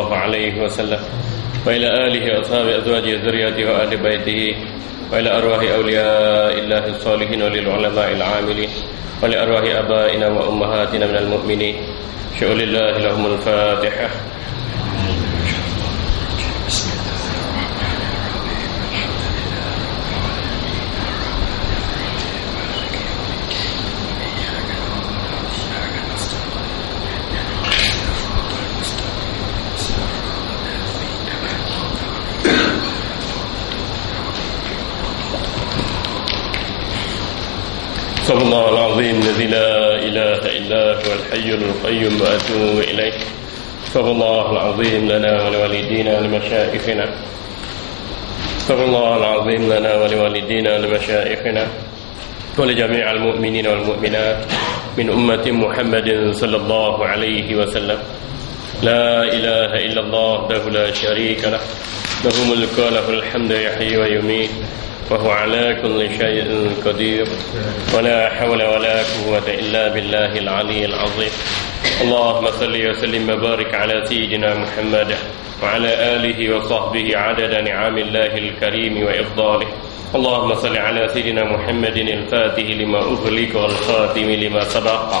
الله عليه وسلم وإلى آله وأصحابه أزواجه وذريته وآل بيته وإلى أرواح أولياء الله الصالحين وللعلماء العاملين ولأرواح آبائنا وأمهاتنا من المؤمنين شؤون الله لهم الفاتحة. صلى الله العظيم الذي لا إله إلا هو الحي القيوم وأتوب إليه. صلى الله العظيم لنا ولوالدينا ولمشائخنا. صلى الله العظيم لنا ولوالدينا ولمشائخنا ولجميع المؤمنين والمؤمنات من أمة محمد صلى الله عليه وسلم. لا إله إلا الله وحده لا شريك له له الملك وله الحمد يحيي ويميت وهو على كل شيء قدير ولا حول ولا قوة إلا بالله العلي العظيم. اللهم صل وسلم وبارك على سيدنا محمد وعلى آله وصحبه عدد نعم الله الكريم وإفضاله. اللهم صل على سيدنا محمد الفاتح لما أغلق والخاتم لما سبق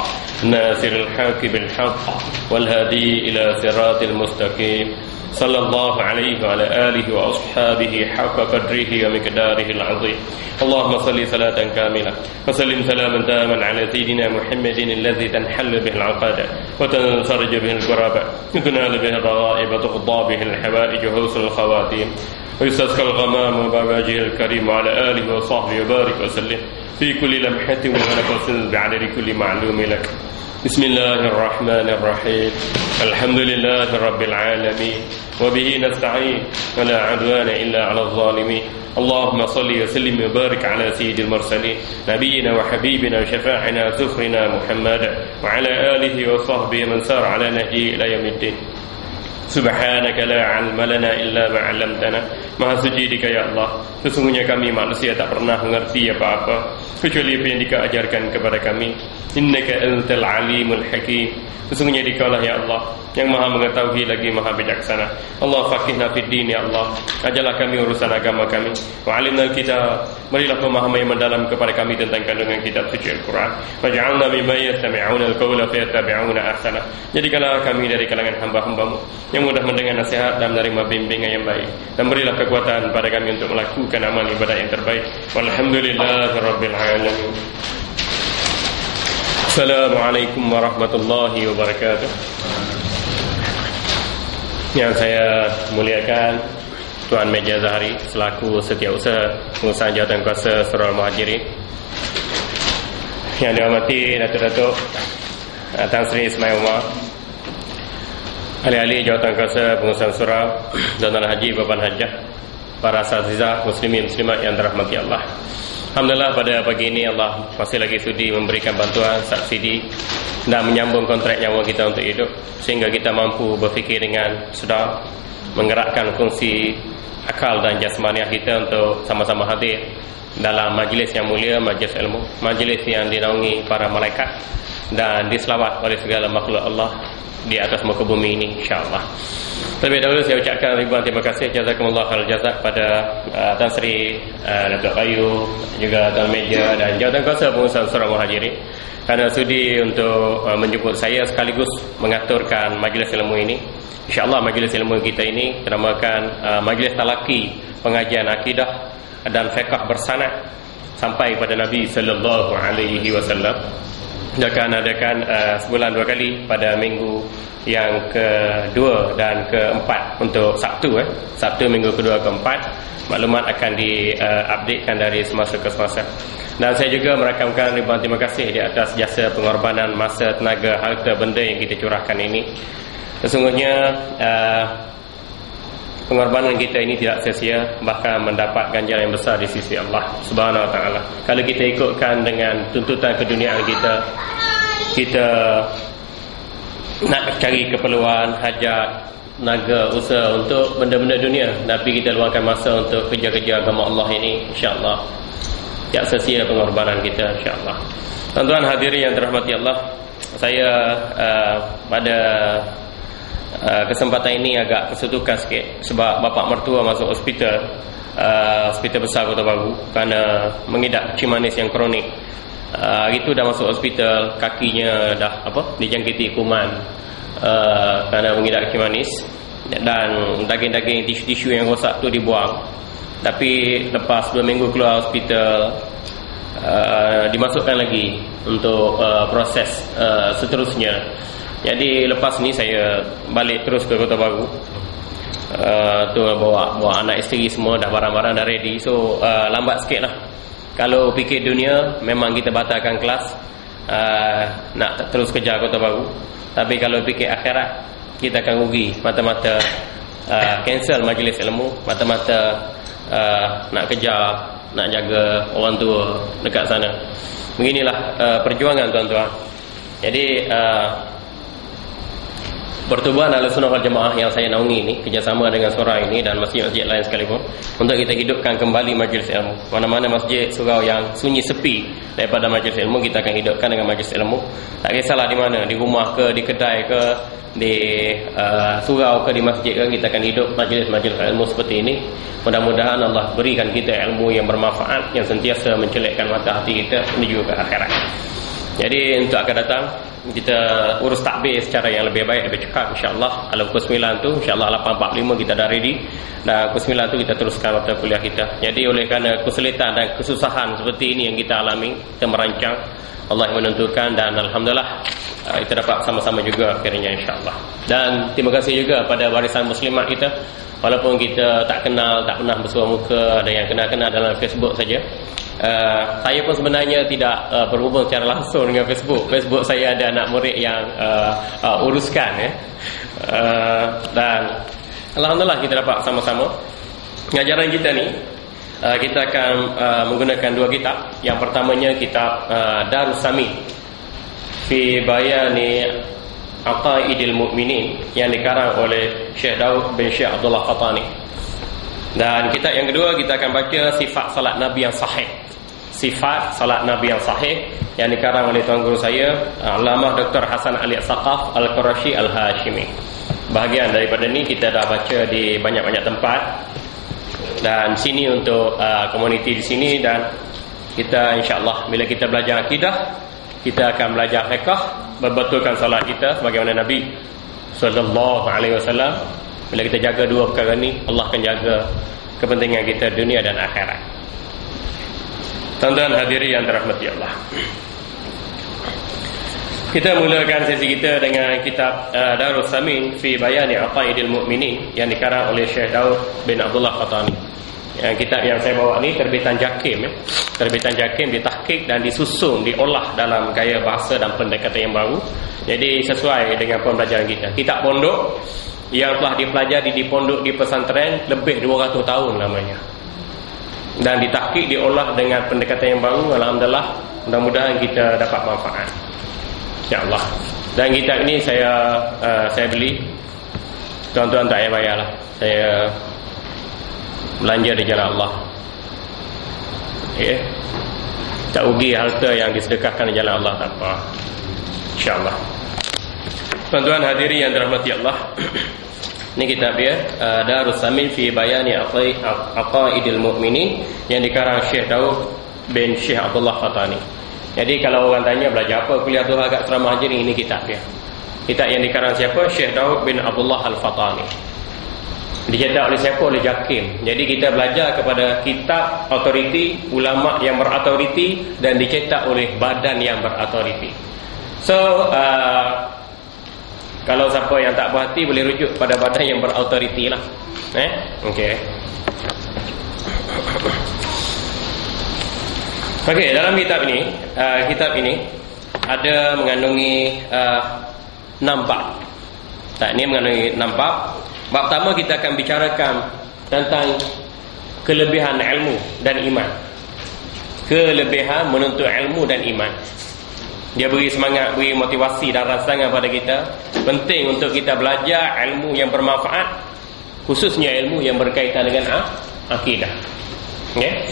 ناصر الحق بالحق والهادي إلى صراط المستقيم صلى الله عليه وعلى آله وأصحابه حق قدره ومقداره العظيم. اللهم صل صلاة كاملة وسلم سلاما تاما على سيدنا محمد الذي تنحل به العقد وتنفرج به الكرب وتنال به الرغائب وتقضى به الحوائج وحسن الخواتيم ويستسقى الغمام وبوجهه الكريم وعلى آله وصحبه وبارك وسلم في كل لمحة ونفس بعدد كل معلوم لك. بسم الله الرحمن الرحيم. الحمد لله رب العالمين وبه نستعين ولا عدوان إلا على الظالمين. اللهم صل وسلم وبارك على سيد المرسلين نبينا وحبيبنا وشفاعنا ذخرنا محمد وعلى آله وصحبه من سار على نهجه إلى يوم الدين. سبحانك لا علم لنا إلا ما علمتنا. Maha suci Dika ya Allah, sesungguhnya kami manusia tak pernah mengerti apa-apa kecuali apa yang Dika ajarkan kepada kami. Innaka antal alimul hakim. Sesungguhnya Dikalah ya Allah yang maha mengetahui lagi maha bijaksana. Allah faqihna fid din ya Allah. Ajarlah kami urusan agama kami. Wa alimnal kitab. Berilah pemahaman yang mendalam kepada kami tentang kandungan kitab suci Al-Quran. Waj'alna mimman yastami'una al-qawla fayattabi'una ahsana. Jadikanlah kami dari kalangan hamba-hambamu yang mudah mendengar nasihat dan menerima bimbingan yang baik, dan berilah kekuatan pada kami untuk melakukan amal ibadah yang terbaik. Walhamdulillahirabbil alamin. Assalamualaikum warahmatullahi wabarakatuh. Yang saya muliakan Tuan Meja Zahari selaku Setiausaha Pengurusan Jawatan Kuasa Surau Al-Muhajirin, yang dihormati Datuk-Datuk Tan Sri Ismail Umar, ahli-ahli Jawatan Kuasa Pengurusan Surau, Tuan Haji Beban Hajah, para asatizah muslimin muslimat yang dirahmati Allah. Alhamdulillah pada pagi ini Allah masih lagi sudi memberikan bantuan, subsidi dan menyambung kontrak nyawa kita untuk hidup, sehingga kita mampu berfikir dengan sedar, menggerakkan fungsi akal dan jasmaniah kita untuk sama-sama hadir dalam majlis yang mulia, majlis ilmu, majlis yang dinaungi para malaikat dan diselawat oleh segala makhluk Allah di atas muka bumi ini, insya-Allah. Terlebih dahulu saya ucapkan ribuan terima kasih, jazakumullah khairal jazak pada Tan Sri Datuk Ayu, juga Tuan Meja dan Jawatan Kuasa Pengurusan Surau Muhajirin kerana sudi untuk menjemput saya sekaligus mengaturkan majlis ilmu ini. InsyaAllah majlis ilmu kita ini dinamakan majlis talaki pengajian akidah dan fiqh bersanad sampai pada Nabi sallallahu alaihi wasallam. Dia akan adakan sebulan 2 kali pada minggu yang kedua dan keempat untuk Sabtu. Sabtu minggu kedua keempat. Maklumat akan diupdatekan dari semasa ke semasa. Dan saya juga merakamkan ribuan terima kasih di atas jasa pengorbanan masa, tenaga, harta benda yang kita curahkan ini. Sesungguhnya pengorbanan kita ini tidak sia-sia, bahkan mendapat ganjaran yang besar di sisi Allah Subhanahu wa taala. Kalau kita ikutkan dengan tuntutan keduniaan kita nak cari keperluan, hajat, tenaga, usaha untuk benda-benda dunia, tapi kita luangkan masa untuk kerja-kerja agama Allah ini, insya-Allah tak sia-sia pengorbanan kita, insya-Allah. Tuan-tuan hadirin yang dirahmati Allah, saya pada Kesempatan ini agak kesetukan sikit sebab bapa mertua masuk hospital besar Kota Baru kerana mengidap kencing manis yang kronik. Itu dah masuk hospital, kakinya dah dijangkiti kuman kerana mengidap kencing manis, dan daging-daging tisu-tisu yang rosak tu dibuang. Tapi lepas 2 minggu keluar hospital, dimasukkan lagi untuk proses seterusnya. Jadi lepas ni saya balik terus ke Kota Baru. Tu bawa anak isteri semua, dah barang-barang dah ready. So lambat sikit lah. Kalau fikir dunia, memang kita batalkan kelas, nak terus kejar Kota Baru. Tapi kalau fikir akhirat, kita akan rugi mata-mata cancel majlis ilmu, mata-mata nak kejar, nak jaga orang tua dekat sana. Beginilah perjuangan tuan-tuan. Jadi Pertubuhan Ahlussunnah wal Jamaah yang saya naungi ini, kerjasama dengan Surau ini dan masjid-masjid lain sekalipun, untuk kita hidupkan kembali majlis ilmu. Mana-mana masjid surau yang sunyi sepi daripada majlis ilmu, kita akan hidupkan dengan majlis ilmu. Tak kisahlah di mana, di rumah ke, di kedai ke, di surau ke, di masjid ke, kita akan hidup majlis-majlis ilmu seperti ini. Mudah-mudahan Allah berikan kita ilmu yang bermanfaat, yang sentiasa mencelikkan mata hati kita menuju ke akhirat. Jadi untuk akan datang, kita urus takbir secara yang lebih baik, lebih cepat insya-Allah. Kalau pukul 9 tu insya-Allah 8.45 kita dah ready, dan pukul 9 tu kita teruskan mata kuliah kita. Jadi oleh kerana kesulitan dan kesusahan seperti ini yang kita alami, kita merancang, Allah yang menentukan, dan alhamdulillah kita dapat sama-sama juga akhirnya insya-Allah. Dan terima kasih juga pada barisan muslimat kita, walaupun kita tak kenal, tak pernah bersua muka, ada yang kenal-kenal dalam Facebook saja. Saya pun sebenarnya tidak berhubung secara langsung dengan Facebook. Facebook saya ada anak murid yang uruskan ya. Dan alhamdulillah kita dapat sama-sama. Pengajaran kita ni, kita akan menggunakan 2 kitab. Yang pertamanya kitab Darus Samin fi Bayani Aqaidil Mu'minin, yang dikarang oleh Syekh Daud bin Syekh Abdullah Qatani. Dan kitab yang kedua, kita akan baca Sifat Salat Nabi yang Sahih. Sifat Salat Nabi yang Sahih, yang dikarang oleh tuan guru saya, Allamah Dr. Hasan Ali Saqaf Al-Qurashi Al-Hashimi. Bahagian daripada ni kita dah baca di banyak-banyak tempat, dan sini untuk komuniti di sini. Dan kita insya-Allah bila kita belajar akidah, kita akan belajar fiqh, berbetulkan salat kita sebagaimana Nabi sallallahu alaihi wasallam. Bila kita jaga 2 perkara ni, Allah akan jaga kepentingan kita dunia dan akhirat. Tuan-tuan hadirin yang dirahmati Allah, kita mulakan sesi kita dengan kitab Darus Samin fi Bayani Aqaidil Mu'minin, yang dikarang oleh Syekh Daud bin Abdullah Qatani. Yang kitab yang saya bawa ni terbitan Jakim, terbitan Jakim, ditahqiq dan disusun, diolah dalam gaya bahasa dan pendekatan yang baru. Jadi sesuai dengan pembelajaran kita. Kitab pondok yang telah dipelajari di pondok di pesantren lebih 200 tahun lamanya, dan ditahqiq, diolah dengan pendekatan yang baru. Alhamdulillah, mudah-mudahan kita dapat manfaat insya-Allah. Dan kitab ini saya beli, tuan-tuan tak payah bayarlah, saya belanja di jalan Allah. Okay. Tak rugi harta yang disedekahkan di jalan Allah, tak apa, insya-Allah. Tuan-tuan hadirin yang dirahmati Allah, ini kitab dia, Darus Samin fi Bayani Aqaidil Mu'minin, yang dikarang Syekh Daud bin Syekh Abdullah Qatani. Jadi kalau orang tanya belajar apa kuliah Duha kat Asrama Haji, ini kitab dia. Kitab yang dikarang siapa? Syekh Daud bin Abdullah Al-Fatani. Dicetak oleh siapa? Oleh Jakim. Jadi kita belajar kepada kitab autoriti, ulama yang berautoriti, dan dicetak oleh badan yang berautoriti. So kalau siapa yang tak berhati, boleh rujuk pada badan yang berautoriti lah. Okey. Okey, dalam kitab ini ada mengandungi 6 bab. Ini mengandungi 6 bab. Bab pertama kita akan bicarakan tentang kelebihan ilmu dan iman. Kelebihan menuntut ilmu dan iman. Dia beri semangat, beri motivasi dan rangsangan pada kita. Penting untuk kita belajar ilmu yang bermanfaat, khususnya ilmu yang berkaitan dengan akidah. Okay?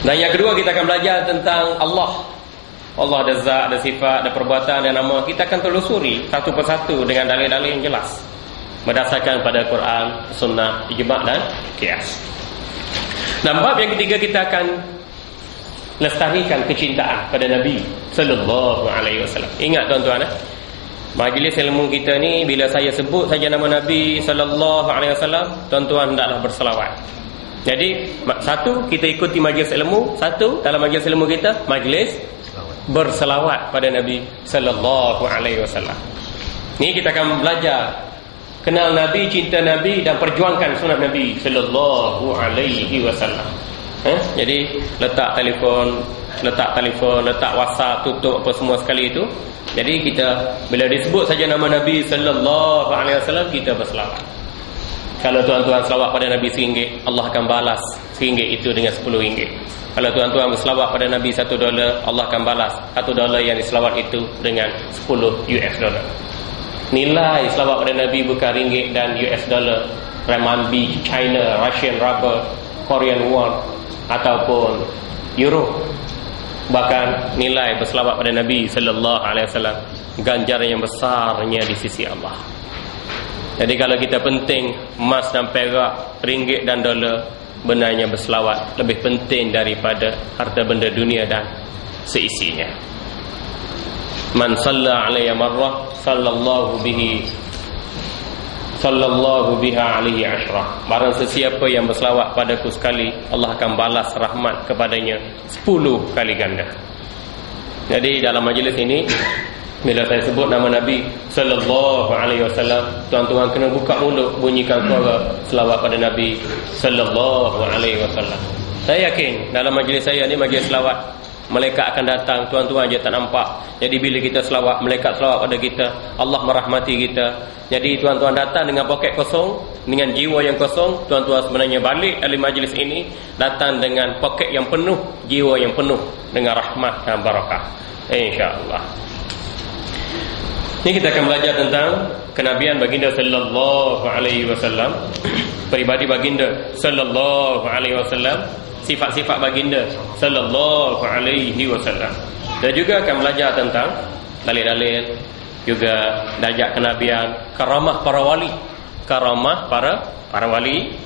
Dan yang kedua, kita akan belajar tentang Allah. Allah ada zat, ada sifat, ada perbuatan, ada nama. Kita akan telusuri satu persatu dengan dalil-dalil yang jelas berdasarkan pada Quran, Sunnah, Ijma' dan Qiyas. Dan bab yang ketiga, kita akan lestarikan kecintaan pada Nabi sallallahu alaihi wasallam. Ingat tuan-tuan, majlis ilmu kita ni, bila saya sebut saja nama Nabi sallallahu alaihi wasallam, tuan-tuan hendaklah berselawat. Jadi satu, kita ikuti majlis ilmu. Satu, dalam majlis ilmu kita, majlis berselawat pada Nabi sallallahu alaihi wasallam. Ni kita akan belajar kenal Nabi, cinta Nabi dan perjuangkan sunat Nabi sallallahu alaihi wasallam. Jadi letak telefon, letak WhatsApp, tutup apa semua sekali itu. Jadi kita bila disebut saja nama Nabi sallallahu alaihi wasallam, kita berselawat. Kalau tuan-tuan selawat pada Nabi RM1, Allah akan balas RM1 itu dengan RM10. Kalau tuan-tuan berselawat pada Nabi $1, Allah akan balas $1 yang diselawat itu dengan $10. Nilai selawat pada Nabi bukan ringgit dan US dollar, renminbi, China, Russian ruble, Korean won ataupun euro. Bahkan nilai berselawat pada Nabi sallallahu alaihi wasallam ganjaran yang besarnya di sisi Allah. Jadi kalau kita penting emas dan perak, ringgit dan dolar, benarnya berselawat lebih penting daripada harta benda dunia dan seisinya. Man shalla alayya marrah sallallahu biha alaihi asyrah. Barang sesiapa yang berselawat padaku sekali, Allah akan balas rahmat kepadanya 10 kali ganda. Jadi dalam majlis ini, bila saya sebut nama Nabi sallallahu alaihi wasallam, tuan-tuan kena buka mulut, bunyikan suara selawat pada Nabi sallallahu alaihi wasallam. Saya yakin dalam majlis saya ni, majlis selawat, malaikat akan datang, tuan-tuan je tak nampak. Jadi bila kita selawat, malaikat selawat pada kita, Allah merahmati kita. Jadi tuan-tuan datang dengan poket kosong, dengan jiwa yang kosong, tuan-tuan sebenarnya balik dari majlis ini datang dengan poket yang penuh, jiwa yang penuh dengan rahmat dan barakah, insya-Allah. Ini kita akan belajar tentang kenabian baginda sallallahu alaihi wasallam, peribadi baginda sallallahu alaihi wasallam, sifat-sifat baginda sallallahu alaihi wasallam. Dan juga akan belajar tentang dalil-dalil, juga darjat kenabian, karamah para wali, karamah para wali.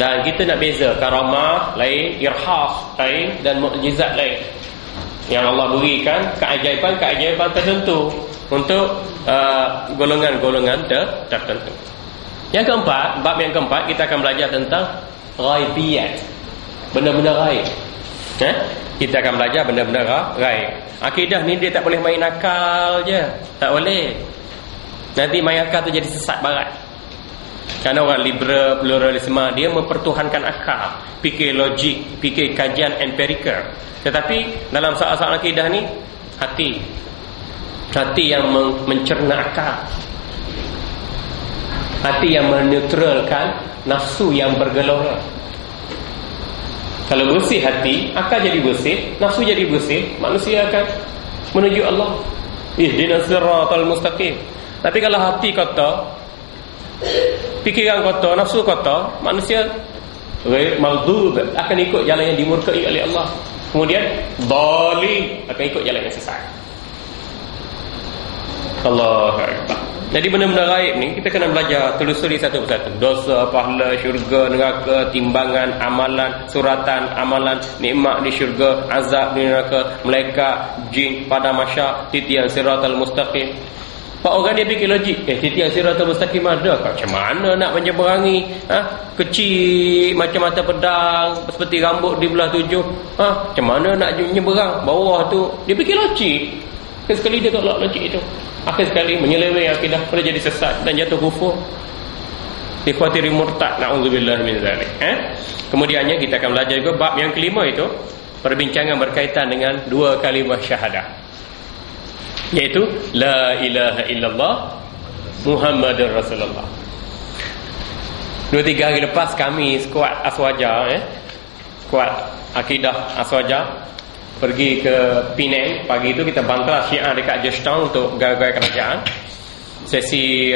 Dan kita nak beza karamah lain, irhas lain dan mukjizat lain. Yang Allah berikan keajaiban tertentu untuk golongan-golongan tertentu. Yang keempat, bab yang keempat, kita akan belajar tentang ghaibiyat, benda-benda ghaib. Kita akan belajar benda-benda ghaib. Akidah ni dia tak boleh main akal je, tak boleh. Nanti main akal tu jadi sesat barat. Kerana orang liberal, pluralisme, dia mempertuhankan akal, fikir logik, fikir kajian empirikal. Tetapi dalam soal-soal akidah ni, hati yang mencerna akal, hati yang meneutralkan nafsu yang bergelora. Kalau bersih hati, akal jadi bersih, nafsu jadi bersih, manusia akan menuju Allah. Ihdinas siratal mustaqim. Tapi kalau hati kotor, fikiran kotor, nafsu kotor, manusia ghair maghdub, akan ikut jalan yang dimurkai oleh Allah. Kemudian dhalim, akan ikut jalan yang sesat. Allahu Akbar. Jadi benda-benda gaib ni kita kena belajar, telusuri satu persatu. Dosa, pahala, syurga, neraka, timbangan, amalan, suratan, amalan, nikmat di syurga, azab di neraka, malaikat, jin, pada masyar, titian siratal mustaqim. Pak orang dia fikir logik, titian siratal mustaqim ada, macam mana nak menyeberangi? Kecil macam mata pedang, seperti rambut di belah 7. Macam mana nak menyeberang? Bawah tu dia fikir logik. Sekali dia tolak logik itu, akhir sekali menyeleweng akidah, boleh jadi sesat dan jatuh kufur, dikhuatiri murtad, na'udzubillah min zalik. Kemudiannya kita akan belajar juga bab yang kelima, itu perbincangan berkaitan dengan 2 kalimah syahadah, iaitu la ilaha illallah Muhammadur Rasulullah. 2-3 hari lepas kami skuad Aswaja, skuad akidah Aswaja, pergi ke Penang. Pagi itu kita bantah Syiah dekat Georgetown untuk gaya-gaya kerajaan. Sesi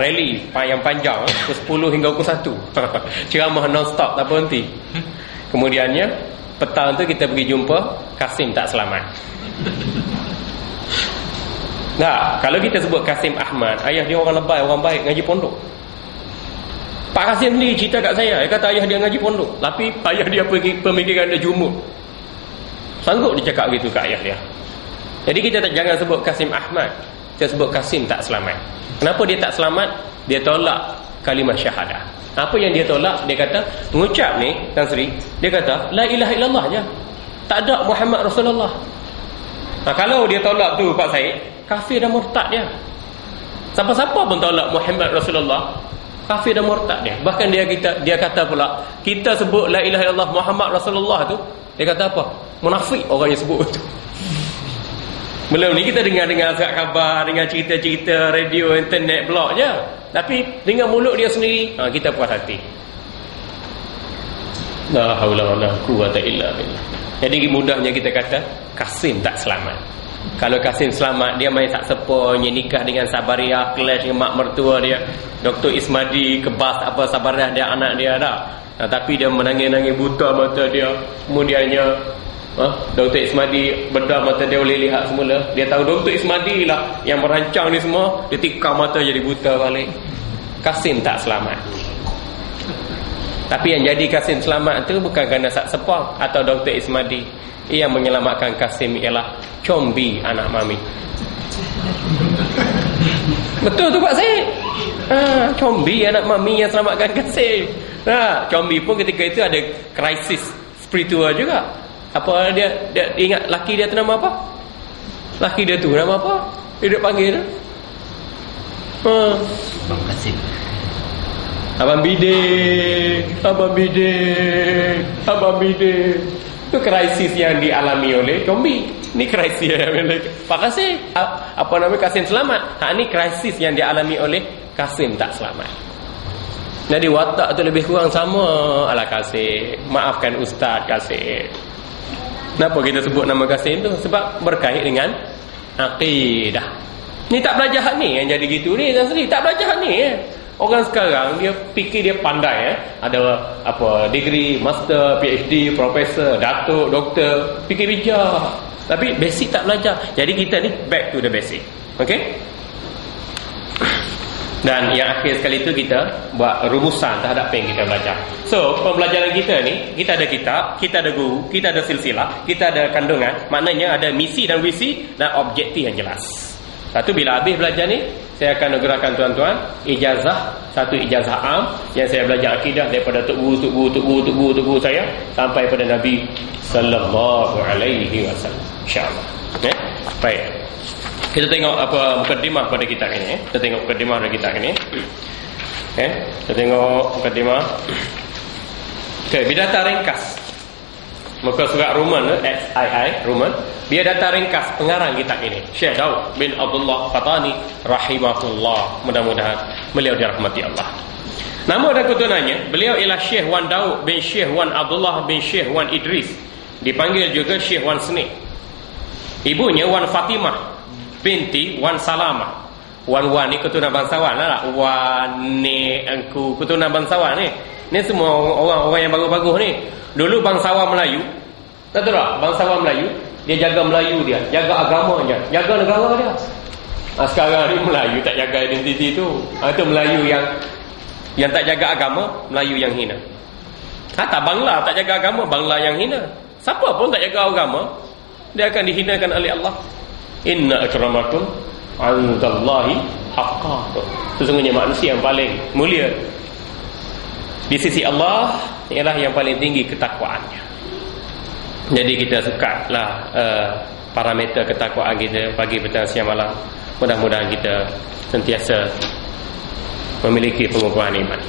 rally yang panjang, pukul 10 hingga pukul 1. Ceramah non-stop, tak berhenti. Kemudiannya Petang tu kita pergi jumpa Kasim tak selamat. Nah, kalau kita sebut Kasim Ahmad, ayah dia orang lebay, orang baik, ngaji pondok. Pak Kasim ni cerita kat saya, dia kata ayah dia ngaji pondok, tapi ayah dia pergi pemikiran dia jumud. Sanggup dia cakap gitu kat ayah dia. Jadi kita jangan sebut Kasim Ahmad, kita sebut Kasim tak selamat. Kenapa dia tak selamat? Dia tolak kalimah syahadah. Apa yang dia tolak? Dia kata, mengucap ni, Tan Sri, dia kata, la ilaha illallah je. Tak ada Muhammad Rasulullah. Nah, kalau dia tolak tu Pak Said, kafir dan murtad dia. Siapa-siapa pun tolak Muhammad Rasulullah, kafir dan murtad dia. Bahkan dia kata pula, kita sebut la ilaha illallah Muhammad Rasulullah tu, dia kata apa? Munafik orang yang sebut tu. Belum ni kita dengar surat khabar, dengar cerita-cerita radio, internet, blog je. Tapi dengan mulut dia sendiri, kita puas hati. La haula wala quwwata illa billah. Jadi mudahnya kita kata Kasim tak selamat. Kalau Kasim selamat, dia main tak seponya nikah dengan Sabariah, clash dengan mak mertua dia. Dr. Ismadi kebas apa Sabariah dia anak dia dah. Tapi dia menangis-nangis buta mata dia. Kemudiannya Dr. Ismadi bedah mata dia boleh lihat semula. Dia tahu Dr. Ismadi lah yang merancang ni semua. Dia tikam mata jadi buta balik. Kasim tak selamat. Tapi yang jadi Kasim selamat tu bukan kerana sak sepang atau Dr. Ismadi. Yang menyelamatkan Kasim ialah Combi anak mami. Betul tu Pak Syed. Combi anak mami yang selamatkan Kasim. Combi pun ketika itu ada krisis spiritual juga. Apa dia ingat laki dia tu nama apa? Laki dia tu nama apa? Dia panggil tu. Abang Kasim. Abang Bidin. Itu krisis yang dialami oleh Combi. Ini krisis yang oleh Pak Kasim. Apa nama Kasim selamat? Ini krisis yang dialami oleh Kasim tak selamat. Jadi watak tu lebih kurang sama ala Kasim. Maafkan Ustaz Kasim. Kenapa kita sebut nama Kasim tu? Sebab berkait dengan akidah. Ni tak belajar hak ni yang jadi gitu ni sendiri. Tak belajar hak ni. Orang sekarang dia fikir dia pandai. Ada apa degree, master, PhD, profesor, datuk, doktor, fikir bijak. Tapi basic tak belajar. Jadi kita ni back to the basic. Okay? Dan yang akhir sekali itu kita buat rumusan terhadap apa yang kita belajar. So, pembelajaran kita ni, kita ada kitab, kita ada guru, kita ada silsilah, kita ada kandungan. Maknanya ada misi dan visi dan objektif yang jelas. Satu, bila habis belajar ni, saya akan negarakan tuan-tuan ijazah, satu ijazah am yang saya belajar akidah daripada tok guru saya sampai pada Nabi sallallahu alaihi wasallam. Insya-Allah. Okay? Baik. Kita tengok apa mukadimah pada kitab ini. Kita tengok mukadimah pada kitab ini. Okay. Kita tengok mukadimah. Okay, bila data ringkas. Muka surat Roman, XII, Roman. Dia data ringkas pengarang kitab ini. Syekh Daud bin Abdullah Qatani rahimahullah. Mudah-mudahan beliau dirahmati Allah. Nama dan keturunannya, beliau ialah Syekh Wan Daud bin Syekh Wan Abdullah bin Syekh Wan Idris. Dipanggil juga Syekh Wan Seni. Ibunya Wan Fatimah binti Wan Salamah. Wan ni keturunan bangsawan lah. Wan ni aku keturunan bangsawan ni. Ni semua orang yang bagus-bagus ni. Dulu bangsawan Melayu, tahu tak? Bangsawan Melayu, dia jaga Melayu dia, jaga agamanya, jaga negara dia. Sekarang ni Melayu tak jaga identiti tu. Itu Melayu yang tak jaga agama, Melayu yang hina. Kata Bangla tak jaga agama, Bangla yang hina. Siapa pun tak jaga agama, dia akan dihinakan oleh Allah. Inna akramakum 'indallahi haqqan. Sesungguhnya manusia yang paling mulia di sisi Allah ialah yang paling tinggi ketakwaannya. Jadi kita sukalah parameter ketakwaan kita pagi, petang, siang, malam. Mudah-mudahan kita sentiasa memiliki pengukuhan iman.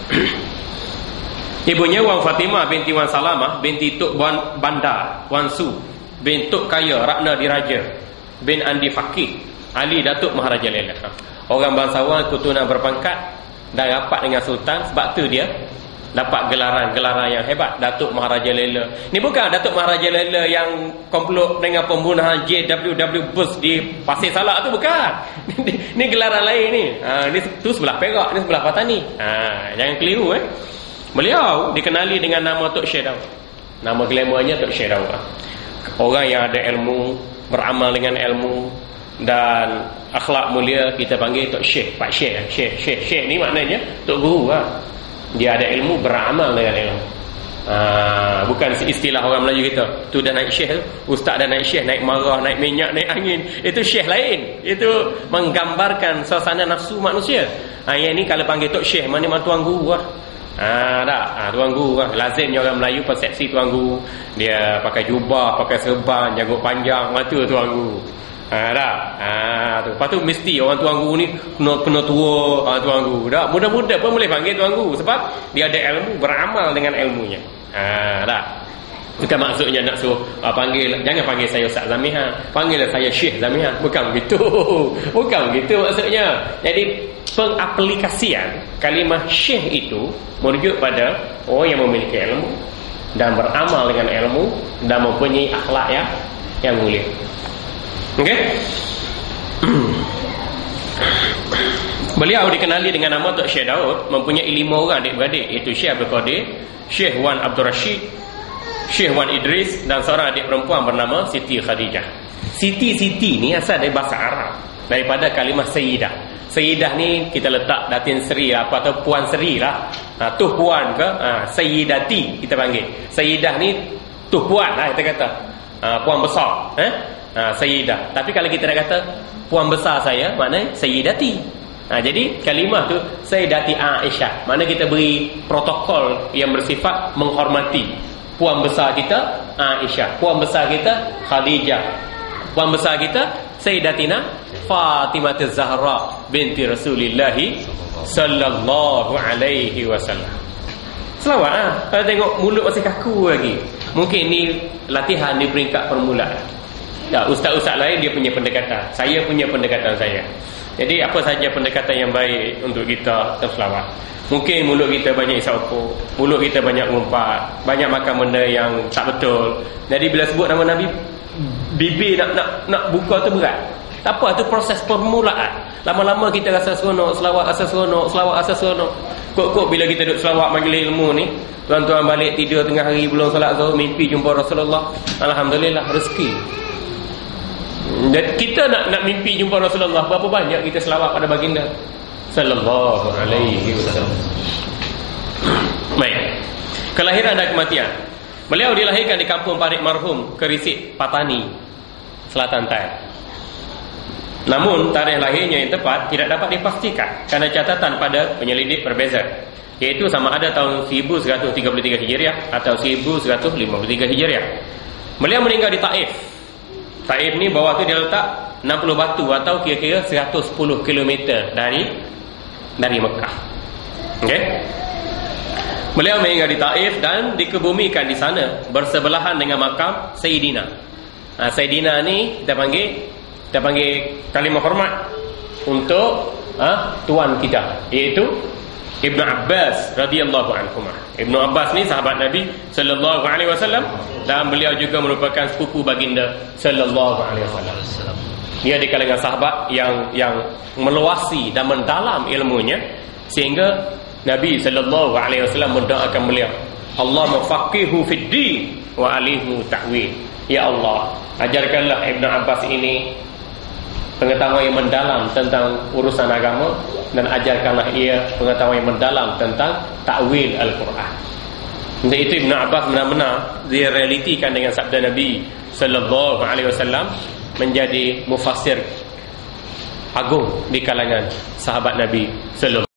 Ibunya Wan Fatimah binti Wan Salamah binti Tok Bandar Wan Su bin Tok Kaya Ratna Diraja bin Andi Fakih Ali Datuk Maharaja Lela. Orang bangsawan keturunan berpangkat dan rapat dengan Sultan. Sebab tu dia dapat gelaran-gelaran yang hebat, Datuk Maharaja Lela. Ni bukan Datuk Maharaja Lela yang komplot dengan pembunuhan JWW Bush di Pasir Salak tu, bukan. Ni gelaran lain ni. Ni tu sebelah Perak, ni sebelah Patani. Jangan keliru. Beliau dikenali dengan nama Tok Syekh Daud. Nama glamournya Tok Syekh Daud. Orang yang ada ilmu, beramal dengan ilmu dan akhlak mulia, kita panggil Tok Syekh, Pak Syekh. Syekh ni maknanya Tok Guru lah. Dia ada ilmu, beramal dengan ilmu. Bukan istilah orang Melayu kita, tu dah naik syekh, ustaz dah naik syekh, naik marah, naik minyak, naik angin. Itu syekh lain. Itu menggambarkan suasana nafsu manusia. Yang ni kalau panggil Tok Syekh, mana tuan guru lah. Tuan guru lah. Lazimnya orang Melayu persepsi tuan guru, dia pakai jubah, pakai serban, janggut panjang, tu tuan guru. Tu. Lepas tu mesti orang tuan guru ni kena tua, tuan guru. Muda-muda pun boleh panggil tuan guru sebab dia ada ilmu, beramal dengan ilmunya. Bukan maksudnya nak suruh jangan panggil saya Ustaz Zamiha, panggil saya Syekh Zamiha. Bukan begitu. Bukan begitu maksudnya. Jadi pengaplikasian kalimah syekh itu merujuk pada orang yang memiliki ilmu dan beramal dengan ilmu dan mempunyai akhlak yang mulia. Okey. Beliau dikenali dengan nama Tok Syekh Daud, mempunyai 5 orang adik-beradik, iaitu Syekh Abdul Qadir, Syekh Wan Abdul Rashid, Syekh Wan Idris dan seorang adik perempuan bernama Siti Khadijah. Siti ni asal dari bahasa Arab, daripada kalimah sayyidah. Sayyidah ni kita letak datin seri apa atau puan seri lah. Tu puan ke? Sayyidati kita panggil. Sayyidah ni tu puan lah kita kata. Puan besar. Sayyidah. Tapi kalau kita nak kata puan besar saya, maknanya Sayyidati. Jadi kalimah tu Sayyidati Aisyah. Mana kita beri protokol yang bersifat menghormati. Puan besar kita Aisyah, puan besar kita Khadijah, puan besar kita Sayyidatina Fatimah Az-Zahra binti Rasulillah sallallahu alaihi wasallam. Selawat kalau tengok mulut masih kaku lagi. Mungkin ni latihan di peringkat permulaan. Ustaz-ustaz lain dia punya pendekatan, saya punya pendekatan saya. Jadi apa saja pendekatan yang baik untuk kita terselawat. Mungkin mulut kita banyak isap-opok, mulut kita banyak ngumpat, banyak makan benda yang tak betul. Jadi bila sebut nama Nabi, bibir nak buka tu berat. Tak apa, tu proses permulaan. Lama-lama kita rasa seronok, selawat rasa seronok, selawat rasa seronok. Kok bila kita duduk selawat majlis ilmu ni, tuan-tuan balik tidur tengah hari belum solat zuhur, mimpi jumpa Rasulullah, alhamdulillah rezeki. Dan kita nak mimpi jumpa Rasulullah, berapa banyak kita selawat pada baginda sallallahu alaihi wasallam. Baik. Kelahiran dan kematian. Beliau dilahirkan di kampung Parit Marhum, Kerisik, Patani, Selatan Thailand. Namun tarikh lahirnya yang tepat tidak dapat dipastikan kerana catatan pada penyelidik berbeza, iaitu sama ada tahun 1133 Hijriah atau 1153 Hijriah. Beliau meninggal di Taif. Taif ni bawah tu dia letak 60 batu atau kira-kira 110 km dari Mekah. Okey. Beliau meninggal di Taif dan dikebumikan di sana bersebelahan dengan makam Sayyidina. Sayyidina ni kita panggil kalimah hormat untuk tuan kita, iaitu Ibnu Abbas radhiyallahu anhuma. Ibnu Abbas ni sahabat Nabi sallallahu alaihi wasallam dan beliau juga merupakan sepupu baginda sallallahu alaihi wasallam. Dia di kalangan sahabat yang meluasi dan mendalam ilmunya sehingga Nabi sallallahu alaihi wasallam mendoakan beliau, Allahumma faqihu fid din wa alimhu ta'wil. Ya Allah, ajarkanlah Ibnu Abbas ini pengetahuan yang mendalam tentang urusan agama dan ajarkanlah ia pengetahuan yang mendalam tentang takwil Al-Quran. Untuk itu Ibnu Abbas benar-benar direalitikan dengan sabda Nabi sallallahu alaihi wasallam menjadi mufassir agung di kalangan sahabat Nabi sallallahu